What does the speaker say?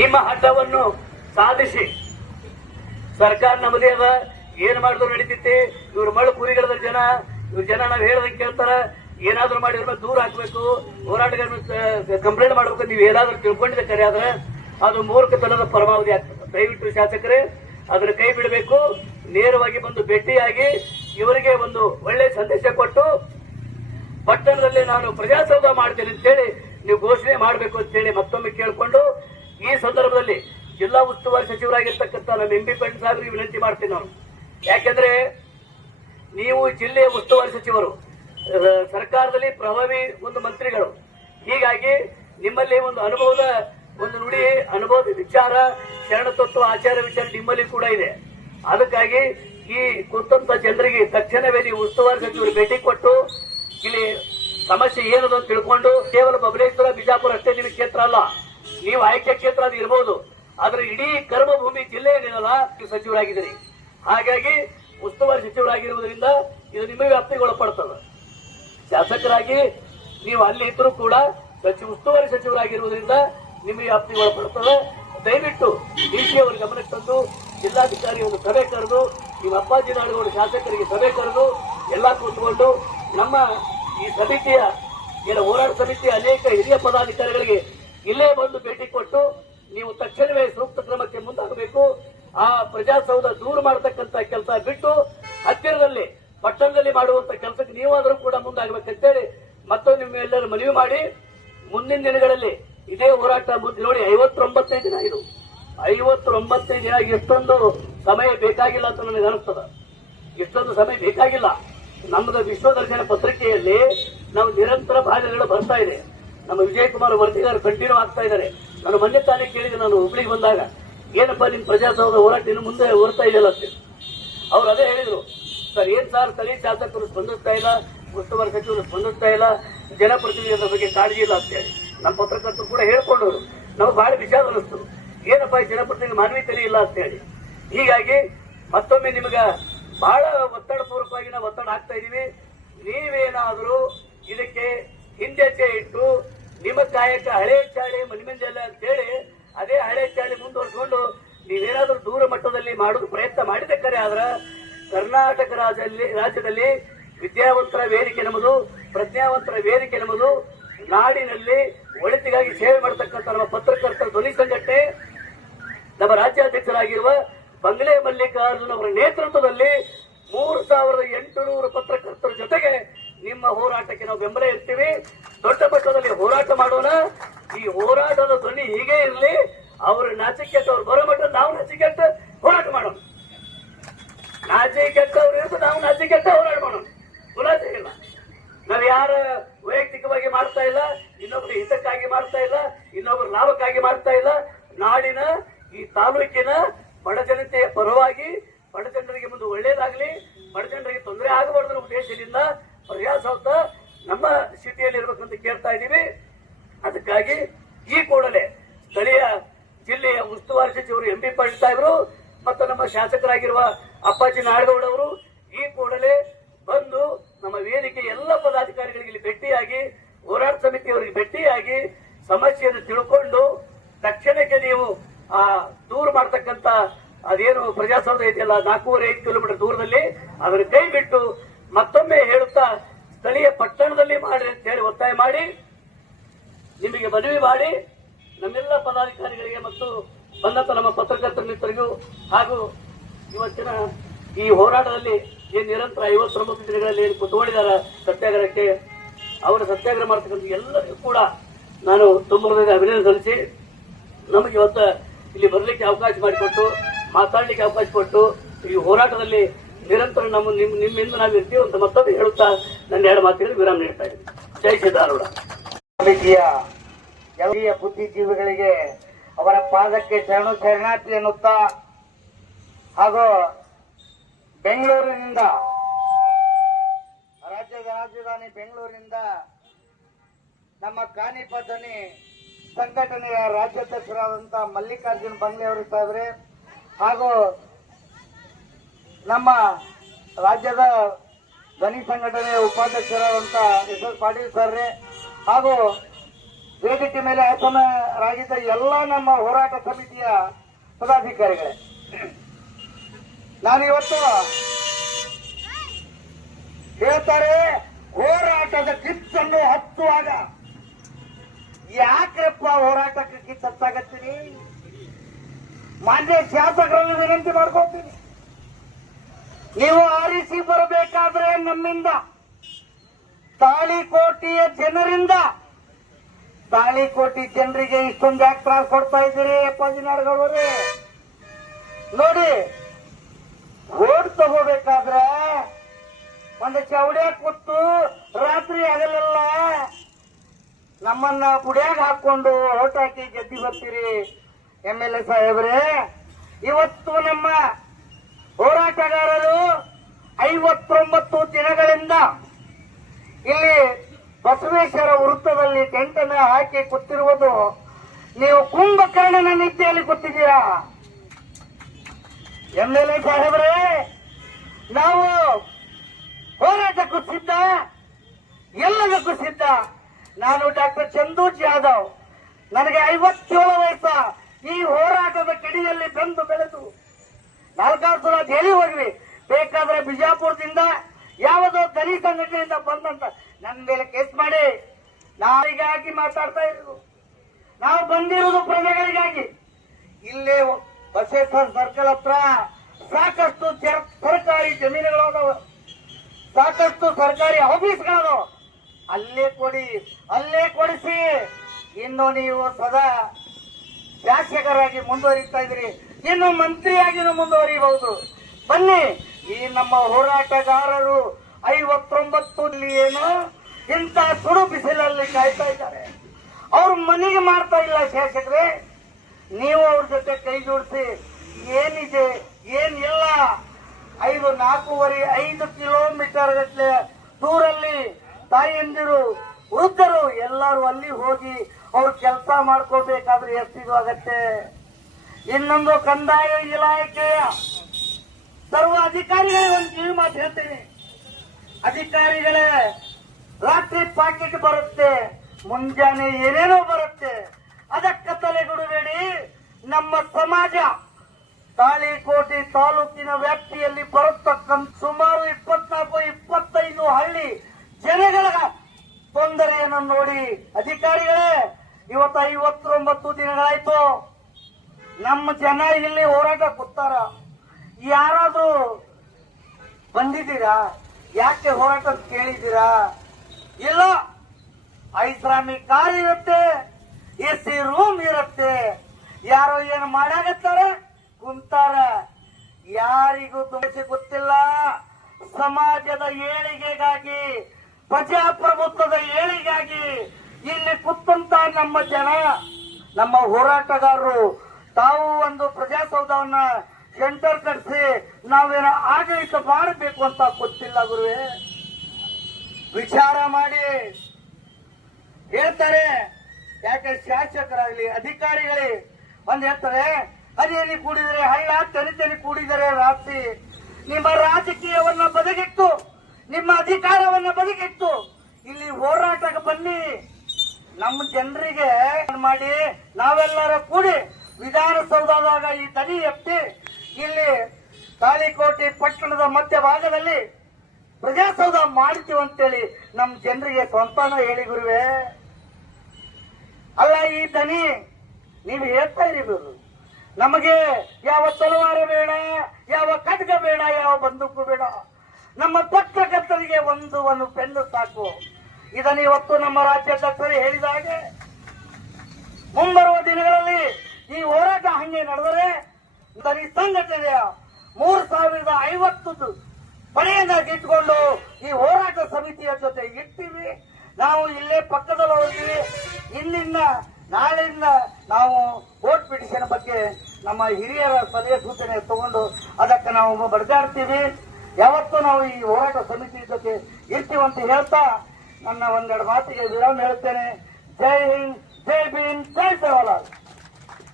ನಿಮ್ಮ ಹಠವನ್ನು ಸಾಧಿಸಿ ಸರ್ಕಾರ ನಮ್ಮದೇ ಅದ, ಏನ್ ಮಾಡಿದ್ರು ನಡೀತಿತ್ತೆ. ಇವ್ರು ಮಳು ಕುರಿಗಳದ ಜನ, ಇವ್ರ ಜನ ನಾವ್ ಹೇಳದಂಗೆ ಕೇಳ್ತಾರ. ಏನಾದ್ರು ಮಾಡಿ ಇವ್ರನ್ನ ದೂರ ಹಾಕ್ಬೇಕು, ಹೋರಾಟಗಾರನ ಕಂಪ್ಲೇಂಟ್ ಮಾಡ್ಬೇಕು. ನೀವು ಏನಾದ್ರೂ ತಿಳ್ಕೊಂಡಿದ್ದ ಕರೆ ಆದ್ರೆ ಅದು ಮೂರ್ಖತನದ ಪರಮಾವಧಿ ಆಗ್ತದೆ. ದಯವಿಟ್ಟು ಶಾಸಕರೇ ಅದನ್ನ ಕೈ ಬಿಡಬೇಕು. ನೇರವಾಗಿ ಬಂದು ಭೇಟಿಯಾಗಿ ಇವರಿಗೆ ಒಂದು ಒಳ್ಳೆ ಸಂದೇಶ ಕೊಟ್ಟು ಪಟ್ಟಣದಲ್ಲಿ ನಾನು ಪ್ರಜಾಸೌಧ ಮಾಡ್ತೇನೆ ಅಂತೇಳಿ ನೀವು ಘೋಷಣೆ ಮಾಡಬೇಕು ಅಂತೇಳಿ ಮತ್ತೊಮ್ಮೆ ಕೇಳಿಕೊಂಡು, ಈ ಸಂದರ್ಭದಲ್ಲಿ ಜಿಲ್ಲಾ ಉಸ್ತುವಾರಿ ಸಚಿವರಾಗಿರ್ತಕ್ಕಂಥ ನಮ್ಮ MP ಪಾಟೀಲ್ ಸಾಹೇಬರಿಗೆ ವಿನಂತಿ ಮಾಡ್ತೀನಿ ನಾನು. ಯಾಕೆಂದ್ರೆ ನೀವು ಜಿಲ್ಲೆಯ ಉಸ್ತುವಾರಿ ಸಚಿವರು, ಸರ್ಕಾರದಲ್ಲಿ ಪ್ರಭಾವಿ ಒಂದು ಮಂತ್ರಿಗಳು. ಹೀಗಾಗಿ ನಿಮ್ಮಲ್ಲಿ ಒಂದು ಅನುಭವದ ಒಂದು ನುಡಿ, ಅನುಭವದ ವಿಚಾರ, ಶರಣ ತತ್ವ, ಆಚಾರ ವಿಚಾರ ನಿಮ್ಮಲ್ಲಿ ಕೂಡ ಇದೆ. ಅದಕ್ಕಾಗಿ ಈ ಕೂತಂತ ಜನರಿಗೆ ತಕ್ಷಣವೇ ನೀವು ಉಸ್ತುವಾರಿ ಸಚಿವರು ಭೇಟಿ ಕೊಟ್ಟು ಇಲ್ಲಿ ಸಮಸ್ಯೆ ಏನದು ಅಂತ ತಿಳ್ಕೊಂಡು, ಕೇವಲ ಬಬಲೇಶ್ವರ ಬಿಜಾಪುರ ಅಷ್ಟೇ ನಿಮ್ಮ ಕ್ಷೇತ್ರ ಅಲ್ಲ, ನೀವು ಆಯ್ಕೆ ಕ್ಷೇತ್ರ ಅದು ಇರಬಹುದು, ಆದ್ರೆ ಇಡೀ ಕರ್ಮಭೂಮಿ ಜಿಲ್ಲೆ ಏನಿರಲ್ಲ ಸಚಿವರಾಗಿದ್ದೀರಿ. ಹಾಗಾಗಿ ಉಸ್ತುವಾರಿ ಸಚಿವರಾಗಿರುವುದರಿಂದ ಇದು ನಿಮ್ಮ ವ್ಯಾಪ್ತಿಗೆ ಒಳಪಡ್ತದೆ. ಶಾಸಕರಾಗಿ ನೀವು ಅಲ್ಲಿ ಇದ್ರೂ ಕೂಡ ಉಸ್ತುವಾರಿ ಸಚಿವರಾಗಿರುವುದರಿಂದ ನಿಮ್ಮ ವ್ಯಾಪ್ತಿಗೆ ಒಳಪಡುತ್ತದೆ. ದಯವಿಟ್ಟು DC ಅವರ ಗಮನಕ್ಕೆ ತಂದು ಜಿಲ್ಲಾಧಿಕಾರಿ ಒಂದು ಸಭೆ ಕರೆದು, ನಿಮ್ಮ ಅಪ್ಪಾಜಿ ನಾಡುಗಳು ಶಾಸಕರಿಗೆ ಸಭೆ ಕರೆದು ಎಲ್ಲ ಕೂತ್ಕೊಂಡು ನಮ್ಮ ಈ ಸಮಿತಿಯ ಹೋರಾಟ ಸಮಿತಿಯ ಅನೇಕ ಹಿರಿಯ ಪದಾಧಿಕಾರಿಗಳಿಗೆ ಇಲ್ಲೇ ಬಂದು ಭೇಟಿ ಕೊಟ್ಟು ನೀವು ತಕ್ಷಣವೇ ಸೂಕ್ತ ಕ್ರಮಕ್ಕೆ ಮುಂದಾಗಬೇಕು. ಆ ಪ್ರಜಾಸೌಧ ದೂರ ಮಾಡತಕ್ಕಂತ ಕೆಲಸ ಬಿಟ್ಟು ಹತ್ತಿರದಲ್ಲಿ ಪಟ್ಟಣದಲ್ಲಿ ಮಾಡುವಂತ ಕೆಲಸಕ್ಕೆ ನೀವಾದರೂ ಕೂಡ ಮುಂದಾಗಬೇಕಂತೇಳಿ ಮತ್ತೊಂದು ನಿಮ್ಮೆಲ್ಲರೂ ಮನವಿ ಮಾಡಿ, ಮುಂದಿನ ದಿನಗಳಲ್ಲಿ ಇದೇ ಹೋರಾಟ ನೋಡಿ 59 ದಿನ, ಇದು 59 ದಿನ ಎಷ್ಟೊಂದು ಸಮಯ ಬೇಕಾಗಿಲ್ಲ ಅಂತ ನನಗೆ ಅನಿಸ್ತದ. ಇಷ್ಟೊಂದು ಸಮಯ ಬೇಕಾಗಿಲ್ಲ. ನಮ್ಮದು ವಿಶ್ವದರ್ಶನ ಪತ್ರಿಕೆಯಲ್ಲಿ ನಾವು ನಿರಂತರ ಭಾಗಗಳು ಬರ್ತಾ ಇದೆ. ನಮ್ಮ ವಿಜಯಕುಮಾರ್ ವರದಿಗಾರ ಕಂಟಿನ್ಯೂ ಆಗ್ತಾ ಇದ್ದಾರೆ. ನಾನು ಮೊನ್ನೆ ತಾನೇ ಕೇಳಿದೆ, ನಾನು ಹುಬ್ಳಿಗೆ ಬಂದಾಗ, ಏನಪ್ಪಾ ನಿಮ್ ಪ್ರಜಾಸೌಧ ಹೋರಾಟ ಇನ್ನು ಮುಂದೆ ಓಡ್ತಾ ಇದೆಯಲ್ಲ ಅಂತ. ಅವ್ರು ಅದೇ ಹೇಳಿದ್ರು, ಸರ್ ಏನ್ ಸರ್ ಸ್ಥಳೀಯ ಶಾಸಕರು ಸ್ಪಂದಿಸ್ತಾ ಇಲ್ಲ, ಉಸ್ತುವಾರಿ ಸಚಿವರು ಸ್ಪಂದಿಸ್ತಾ ಇಲ್ಲ, ಜನಪ್ರತಿನಿಧಿಗಳ ಬಗ್ಗೆ ಕಾಳಜಿ ಇಲ್ಲ ಅಂತ ಹೇಳಿ ನಮ್ಮ ಪತ್ರಕರ್ತರು ಕೂಡ ಹೇಳ್ಕೊಂಡವರು. ನಮ್ಗೆ ಬಹಳ ವಿಷಾದ ಅನಿಸ್ತು, ಏನಪ್ಪಾ ಜನಪ್ರತಿನಿಧಿ ಮಾನವೀಯತೆ ಇಲ್ಲ ಅಂತ ಹೇಳಿ. ಹೀಗಾಗಿ ಮತ್ತೊಮ್ಮೆ ನಿಮಗ ಬಹಳ ಒತ್ತಡ ಪೂರ್ವಕವಾಗಿ ನಾವು ಒತ್ತಡ ಹಾಕ್ತಾ ಇದೀವಿ. ನೀವೇನಾದರೂ ಇದಕ್ಕೆ ಹಿಂದೆಚ್ಚೆ ಇಟ್ಟು ನಿಮ್ಮ ಕಾಯಕ ಹಳೆ ಚಾಳಿ ಮನಿಮಂಜಲ್ಲ ಅಂತ ಹೇಳಿ ಅದೇ ಹಳೆ ಚಾಳಿ ಮುಂದುವರ್ಸ್ಕೊಂಡು ನೀವೇನಾದ್ರೂ ದೂರ ಮಟ್ಟದಲ್ಲಿ ಮಾಡೋದು ಪ್ರಯತ್ನ ಮಾಡಿದ ಕರೆ ಆದ್ರ ಕರ್ನಾಟಕ ರಾಜ್ಯದಲ್ಲಿ ವಿದ್ಯಾವಂತರ ವೇದಿಕೆ ನಮ್ಮದು, ಪ್ರಜ್ಞಾವಂತರ ವೇದಿಕೆ ನಮ್ಮದು. ನಾಡಿನಲ್ಲಿ ಒಳಿತಿಗಾಗಿ ಸೇವೆ ಮಾಡತಕ್ಕಂಥ ನಮ್ಮ ಪತ್ರಕರ್ತರ ಧ್ವನಿ ಸಂಘಟನೆ, ನಮ್ಮ ರಾಜ್ಯಾಧ್ಯಕ್ಷರಾಗಿರುವ ಬಂಗ್ಲೆ ಮಲ್ಲಿಕಾರ್ಜುನ್ ಅವರ ನೇತೃತ್ವದಲ್ಲಿ 3800 ಪತ್ರಕರ್ತರ ಜೊತೆಗೆ ನಿಮ್ಮ ಹೋರಾಟಕ್ಕೆ ನಾವು ಬೆಂಬಲ ಇರ್ತೀವಿ. ದೊಡ್ಡ ಮಟ್ಟದಲ್ಲಿ ಹೋರಾಟ ಮಾಡೋಣ. ಈ ಹೋರಾಟದ ಧ್ವನಿ ಹೀಗೆ ಇರಲಿ. ಅವರು ನಾಚಿಕೆಟ್ಟ ಅವ್ರು ಬರೋ ಮಟ್ಟ ನಾವು ನಾಚಿಕೆಟ್ಟ ಹೋರಾಟ ಮಾಡೋಣ. ನಾಚಿಕೆಟ್ಟ ಅವ್ರು ಇರ್ತದೆ, ನಾವು ನಾಚಿಕೆಟ್ಟ ಹೋರಾಟ ಮಾಡೋಣ. ಖುಲಾಸೆ ಇಲ್ಲ. ನಾವು ಯಾರ ವೈಯಕ್ತಿಕವಾಗಿ ಮಾಡ್ತಾ ಇಲ್ಲ, ಇನ್ನೊಬ್ಬರ ಹಿತಕ್ಕಾಗಿ ಮಾಡ್ತಾ ಇಲ್ಲ, ಇನ್ನೊಬ್ಬರ ಲಾಭಕ್ಕಾಗಿ ಮಾಡ್ತಾ ಇಲ್ಲ. ನಾಡಿನ ಈ ತಾಲೂಕಿನ ಬಡ ಜನತೆಯ ಪರವಾಗಿ ಬಡ ಜನರಿಗೆ ಮುಂದೆ ಒಳ್ಳೇದಾಗ್ಲಿ, ಬಡ ಜನರಿಗೆ ತೊಂದರೆ ಆಗಬಾರ್ದು ಅನ್ನೋ ಉದ್ದೇಶದಿಂದ ಪ್ರಜಾಸೌಧ ನಮ್ಮ ಸ್ಥಿತಿಯಲ್ಲಿ ಇರಬೇಕಂತ ಕೇಳ್ತಾ ಇದ್ದೀವಿ. ಅದಕ್ಕಾಗಿ ಈ ಕೂಡಲೇ ಸ್ಥಳೀಯ ಜಿಲ್ಲೆಯ ಉಸ್ತುವಾರಿ ಸಚಿವರು MP ಪಾಟೀಲ್ ಸಾಹೇಬರು ಮತ್ತು ನಮ್ಮ ಶಾಸಕರಾಗಿರುವ ಅಪ್ಪಾಜಿ ನಾಡಗೌಡ ಅವರು ಈ ಕೂಡಲೇ ಬಂದು ನಮ್ಮ ವೇದಿಕೆ ಎಲ್ಲ ಪದಾಧಿಕಾರಿಗಳಿಗೆ ಇಲ್ಲಿ ಭೇಟಿಯಾಗಿ, ಹೋರಾಟ ಸಮಿತಿಯವರಿಗೆ ಭೇಟಿಯಾಗಿ ಸಮಸ್ಯೆಯನ್ನು ತಿಳ್ಕೊಂಡು ತಕ್ಷಣಕ್ಕೆ ನೀವು ದೂರ ಮಾಡತಕ್ಕಂತ ಅದೇನು ಪ್ರಜಾಸೌಧ ಇದೆಯಲ್ಲ 4.5 ಕಿಲೋಮೀಟರ್ ದೂರದಲ್ಲಿ ಅದನ್ನು ಕೈ ಬಿಟ್ಟು ಮತ್ತೊಮ್ಮೆ ಹೇಳುತ್ತಾ ಸ್ಥಳೀಯ ಪಟ್ಟಣದಲ್ಲಿ ಮಾಡಿ ಅಂತ ಹೇಳಿ ಒತ್ತಾಯ ಮಾಡಿ ನಿಮಗೆ ಮನವಿ ಮಾಡಿ ನಮ್ಮೆಲ್ಲ ಪದಾಧಿಕಾರಿಗಳಿಗೆ ಮತ್ತು ಬಂದಂತ ನಮ್ಮ ಪತ್ರಕರ್ತರ ಮಿತ್ರರಿಗೂ ಹಾಗೂ ಇವತ್ತಿನ ಈ ಹೋರಾಟದಲ್ಲಿ ಏನು ನಿರಂತರ 59 ದಿನಗಳಲ್ಲಿ ಏನು ಕುತ್ಕೊಂಡಿದ್ದಾರೆ ಸತ್ಯಾಗ್ರಹಕ್ಕೆ, ಅವರ ಸತ್ಯಾಗ್ರಹ ಮಾಡತಕ್ಕಂಥ ಎಲ್ಲರಿಗೂ ಕೂಡ ನಾನು ತುಂಬ ಅಭಿನಂದನೆ ಸಲ್ಲಿಸಿ, ನಮಗೆ ಇವತ್ತು ಇಲ್ಲಿ ಬರಲಿಕ್ಕೆ ಅವಕಾಶ ಮಾಡಿಕೊಟ್ಟು, ಮಾತಾಡಲಿಕ್ಕೆ ಅವಕಾಶ ಕೊಟ್ಟು, ಈ ಹೋರಾಟದಲ್ಲಿ ನಿರಂತರ ನಿಮ್ಮಿಂದ ನಾವು ಇರ್ತೀವಿ ಅಂತ ಮತ್ತೊಮ್ಮೆ ಹೇಳುತ್ತಾ ನನ್ನ 2 ಮಾತುಗಳಿಗೆ ವಿರಾಮ ನೀಡ್ತಾ ಇದ್ದೀನಿ. ಜೈ ಸಿದ್ದಾರೂಢ. ಎಲ್ಲ ಬುದ್ಧಿಜೀವಿಗಳಿಗೆ ಅವರ ಪಾದಕ್ಕೆ ಶರಣಾರ್ಥಿ ಎನ್ನುತ್ತಾ ಹಾಗೂ ಬೆಂಗಳೂರಿನಿಂದ ರಾಜ್ಯದ ರಾಜಧಾನಿ ಬೆಂಗಳೂರಿನಿಂದ ನಮ್ಮ ಕಾನಿಪ ಧ್ವನಿ ಸಂಘಟನೆಯ ರಾಜ್ಯಾಧ್ಯಕ್ಷರಾದಂಥ ಮಲ್ಲಿಕಾರ್ಜುನ್ ಬಂಗ್ಲೆ ಅವರು ಸಾಹೇಬ್ರೆ ಹಾಗೂ ನಮ್ಮ ರಾಜ್ಯದ ಧ್ವನಿ ಸಂಘಟನೆಯ ಉಪಾಧ್ಯಕ್ಷರಾದಂಥ ಎಸ್ ಪಾಟೀಲ್ ಸರ್ರೆ ಹಾಗೂ ವೇದಿಕೆ ಮೇಲೆ ಆಸನರಾಗಿದ್ದ ಎಲ್ಲ ನಮ್ಮ ಹೋರಾಟ ಸಮಿತಿಯ ಪದಾಧಿಕಾರಿಗಳೇ, ನಾನಿವತ್ತು ಹೇಳ್ತಾರೆ ಹೋರಾಟದ ಕಿಚ್ಚನ್ನು ಹಚ್ಚುವಾಗ ಯಾಕ್ರಪ್ಪ ಹೋರಾಟಕ್ಕೆ ಕಿಚ್ಚ ಹಚ್ಚಾಗತ್ತೀನಿ? ಮಾನ್ಯ ಶಾಸಕರನ್ನು ವಿನಂತಿ ಮಾಡ್ಕೊಳ್ತೀನಿ, ನೀವು ಆರಿಸಿ ಬರಬೇಕಾದ್ರೆ ನಮ್ಮಿಂದ ತಾಳಿಕೋಟೆಯ ಜನರಿಂದ, ತಾಳಿಕೋಟೆ ಜನರಿಗೆ ಇಷ್ಟೊಂದು ಯಾಕೆ ತ್ರಾಸ ಕೊಡ್ತಾ ಇದ್ದೀರಿ ಅಪ್ಪಾಜಿನಾಡುಗಳವರೇ? ನೋಡಿ, ಓಟ್ ತಗೋಬೇಕಾದ್ರೆ ಒಂದು ಚೌಡ್ಯ ಕೂತು ರಾತ್ರಿ ಹಗಲೆಲ್ಲ ನಮ್ಮನ್ನ ಪುಡ್ಯಾಗ ಹಾಕೊಂಡು ಓಟ್ ಹಾಕಿ ಗೆದ್ದಿ ಬರ್ತೀರಿ. MLA ಸಾಹೇಬ್ರೆ, ಇವತ್ತು ನಮ್ಮ ಹೋರಾಟಗಾರರು 59 ದಿನಗಳಿಂದ ಇಲ್ಲಿ ಬಸವೇಶ್ವರ ವೃತ್ತದಲ್ಲಿ ಟೆಂಟ್ ಅನ್ನು ಹಾಕಿ ಕೂತಿರುವುದು ನೀವು ಕುಂಭಕರ್ಣನ ನಿದ್ದೆಯಲ್ಲಿ ಕೂತಿದ್ದೀರಾ. MLA ಸಾಹೇಬ್ರೆ, ನಾವು ಹೋರಾಟಕ್ಕೂ ಸಿದ್ಧ, ಎಲ್ಲದಕ್ಕೂ ಸಿದ್ಧ. ನಾನು ಡಾಕ್ಟರ್ ಚಂದೂಜ್ ಯಾದವ್, ನನಗೆ 57 ವಯಸ್ಸ. ಈ ಹೋರಾಟದ ಕಡಿಯಲ್ಲಿ ಬೆಂದು ಬೆಳೆದು 4 ಸಲ ಜೈಲಿಗೆ ಹೋಗ್ವಿ. ಬೇಕಾದ್ರೆ ಬಿಜಾಪುರದಿಂದ ಯಾವುದೋ ದನಿ ಸಂಘಟನೆಯಿಂದ ಬಂದಂತ ನನ್ನ ಮೇಲೆ ಕೇಸ್ ಮಾಡಿ. ನಾವಿಗಾಗಿ ಮಾತಾಡ್ತಾ ಇರೋದು, ನಾವು ಬಂದಿರೋದು ಪ್ರಜೆಗಳಿಗಾಗಿ. ಇಲ್ಲೇ ಬಸವೇಶ್ವರ ಸರ್ಕಲ್ ಹತ್ರ ಸಾಕಷ್ಟು ಸರ್ಕಾರಿ ಜಮೀನುಗಳದಾವ, ಸಾಕಷ್ಟು ಸರ್ಕಾರಿ ಆಫೀಸ್ಗಳದಾವ. ಅಲ್ಲೇ ಕೊಡಿ, ಅಲ್ಲೇ ಕೊಡಿಸಿ. ಇನ್ನು ನೀವು ಸದಾ ಶಾಸಕರಾಗಿ ಮುಂದುವರಿತಾ ಇದ್ರಿ, ಇನ್ನು ಮಂತ್ರಿಯಾಗಿನೂ ಮುಂದುವರಿಬಹುದು. ಬನ್ನಿ, ಈ ನಮ್ಮ ಹೋರಾಟಗಾರರು 59 ಏನು ಇಂಥ ಸುಡು ಬಿಸಿಲಲ್ಲಿ ಕಾಯ್ತಾ ಇದ್ದಾರೆ. ಅವ್ರ ಮನೆಗೆ ಮಾಡ್ತಾ ಇಲ್ಲ ಶಾಸಕರೇ. ನೀವು ಅವ್ರ ಜೊತೆ ಕೈ ಜೋಡಿಸಿ. ಏನಿದೆ ಏನಿಲ್ಲ, 4.5 ಕಿಲೋಮೀಟರ್ ಗಟ್ಟಲೆ ದೂರಲ್ಲಿ ತಾಯಂದಿರು, ವೃದ್ಧರು ಎಲ್ಲರೂ ಅಲ್ಲಿ ಹೋಗಿ ಅವ್ರು ಕೆಲಸ ಮಾಡ್ಕೋಬೇಕಾದ್ರೆ ಎಷ್ಟಿದು ಆಗತ್ತೆ. ಇನ್ನೊಂದು, ಕಂದಾಯ ಇಲಾಖೆಯ ಸರ್ವ ಅಧಿಕಾರಿಗಳೇ ಒಂದು ಕಿವಿ ಮಾತು ಹೇಳ್ತೀನಿ. ಅಧಿಕಾರಿಗಳೇ, ರಾತ್ರಿ ಪಾಕೆಟ್ ಬರುತ್ತೆ, ಮುಂಜಾನೆ ಏನೇನೋ ಬರುತ್ತೆ. ಅದಕ್ಕೆ ತಲೆಗುಡಬೇಡಿ. ನಮ್ಮ ಸಮಾಜ ತಾಳಿಕೋಟೆ ತಾಲೂಕಿನ ವ್ಯಾಪ್ತಿಯಲ್ಲಿ ಬರತಕ್ಕಂಥ ಸುಮಾರು 24-25 ಹಳ್ಳಿ ಜನಗಳ ತೊಂದರೆಯನ್ನು ನೋಡಿ ಅಧಿಕಾರಿಗಳೇ, ಇವತ್ತು 59 ದಿನಗಳಾಯ್ತು ನಮ್ಮ ಜನ ಇಲ್ಲಿ ಹೋರಾಟ ಕೂತಾರ. ಯಾರಾದ್ರೂ ಬಂದಿದ್ದೀರಾ? ಯಾಕೆ ಹೋರಾಟ ಕೇಳಿದ್ದೀರಾ? ಇಲ್ಲ. ಐಸ್ರಾಮಿ ಕಾರ್ ಇರುತ್ತೆ, AC ರೂಮ್ ಇರುತ್ತೆ, ಯಾರೋ ಏನು ಮಾಡಾಗತ್ತಾರೆ ಕುಂತಾರ. ಯಾರಿಗೂ ತುಳಸಿ ಗೊತ್ತಿಲ್ಲ. ಸಮಾಜದ ಏಳಿಗೆಗಾಗಿ, ಪ್ರಜಾಪ್ರಭುತ್ವದ ಏಳಿಗೆಗಾಗಿ ಇಲ್ಲಿ ಕುತ್ತಂತ ನಮ್ಮ ಜನ, ನಮ್ಮ ಹೋರಾಟಗಾರರು ತಾವು ಒಂದು ಪ್ರಜಾಸೌಧವನ್ನ ಸೆಂಟರ್ ಕಟ್ಟಿಸಿ ನಾವೇನ ಆಡಳಿತ ಮಾಡಬೇಕು ಅಂತ ಗೊತ್ತಿಲ್ಲ ಗುರುವೇ. ವಿಚಾರ ಮಾಡಿ ಹೇಳ್ತಾರೆ. ಯಾಕೆ ಶಾಸಕರಾಗ್ಲಿ ಅಧಿಕಾರಿಗಳೇ ಒಂದ್ ಹೇಳ್ತಾರೆ, ಅದೇನಿ ಕೂಡಿದರೆ ಹಳ್ಳ, ತೆನಿ ಕೂಡಿದರೆ ರಾತ್ರಿ. ನಿಮ್ಮ ರಾಜಕೀಯವನ್ನ ಬದಿಗಿಟ್ಟು, ನಿಮ್ಮ ಅಧಿಕಾರವನ್ನ ಬದಿಗಿಟ್ಟು ಇಲ್ಲಿ ಹೋರಾಟಕ್ಕೆ ಬನ್ನಿ. ನಮ್ಮ ಜನರಿಗೆ ಮಾಡಿ ನಾವೆಲ್ಲರ ಕೂಡಿ ವಿಧಾನಸೌಧದಾಗ ಈ ದನಿ ಎತ್ತಿ ಇಲ್ಲಿ ತಾಳಿಕೋಟೆ ಪಟ್ಟಣದ ಮಧ್ಯಭಾಗದಲ್ಲಿ ಪ್ರಜಾಸೌಧ ಮಾಡ್ತೀವಿ ಅಂತೇಳಿ ನಮ್ಮ ಜನರಿಗೆ ಸ್ವಂತನ ಹೇಳಿ ಗುರುವೆ. ಅಲ್ಲ, ಈ ದನಿ ನೀವು ಹೇಳ್ತಾ ಇರಬಹುದು, ನಮಗೆ ಯಾವ ತಲವಾರ ಬೇಡ, ಯಾವ ಖಡ್ಗ ಬೇಡ, ಯಾವ ಬಂದೂಕು ಬೇಡ. ನಮ್ಮ ಪತ್ರಕರ್ತರಿಗೆ ಒಂದು ಪೆನ್ನು ಸಾಕು. ಇದನ್ನು ಇವತ್ತು ನಮ್ಮ ರಾಜ್ಯಾಧ್ಯಕ್ಷರು ಹೇಳಿದ ಹಾಗೆ ಮುಂಬರುವ ದಿನಗಳಲ್ಲಿ ಈ ಹೋರಾಟ ಹಂಗೆ ನಡೆದರೆ ದನಿ ಸಂಘಟನೆಯ 3050 ಪಡೆಯನ್ನ ಇಟ್ಕೊಂಡು ಈ ಹೋರಾಟ ಸಮಿತಿಯ ಜೊತೆ ಇರ್ತೀವಿ. ನಾವು ಇಲ್ಲೇ ಪಕ್ಕದಲ್ಲಿ ಹೋಗಿ ಇಂದಿನ ನಾಳೆಯಿಂದ ನಾವು ವೋಟ್ ಪಿಟಿಷನ್ ಬಗ್ಗೆ ನಮ್ಮ ಹಿರಿಯರ ಸಲಹೆ ಸೂಚನೆ ತಗೊಂಡು ಅದಕ್ಕೆ ನಾವು ಬಡಿದಾಡ್ತೀವಿ. ಯಾವತ್ತೂ ನಾವು ಈ ಹೋರಾಟ ಸಮಿತಿ ಜೊತೆ ಇರ್ತೀವಂತ ಹೇಳ್ತಾ ನನ್ನ ಒಂದೆರಡು ಮಾತಿಗೆ ವಿರಾಮ ಹೇಳ್ತೇನೆ. ಜೈ ಹಿಂದ್, ಜೈ ಭೀಮ್, ಜೈ ಸೇವಾಲಾಲ್.